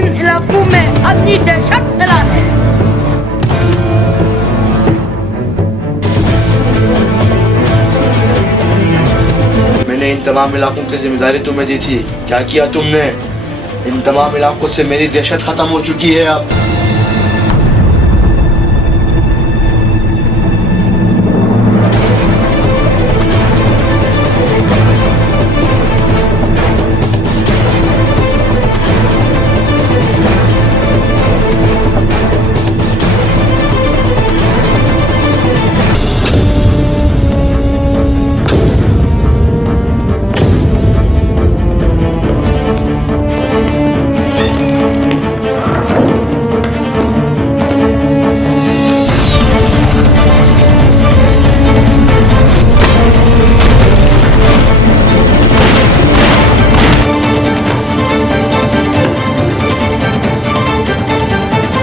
इन इलाकों में अपनी दहशत फैला है। मैंने इन तमाम इलाकों की जिम्मेदारी तुम्हें दी थी, क्या किया तुमने? इन तमाम इलाकों से मेरी दहशत खत्म हो चुकी है अब।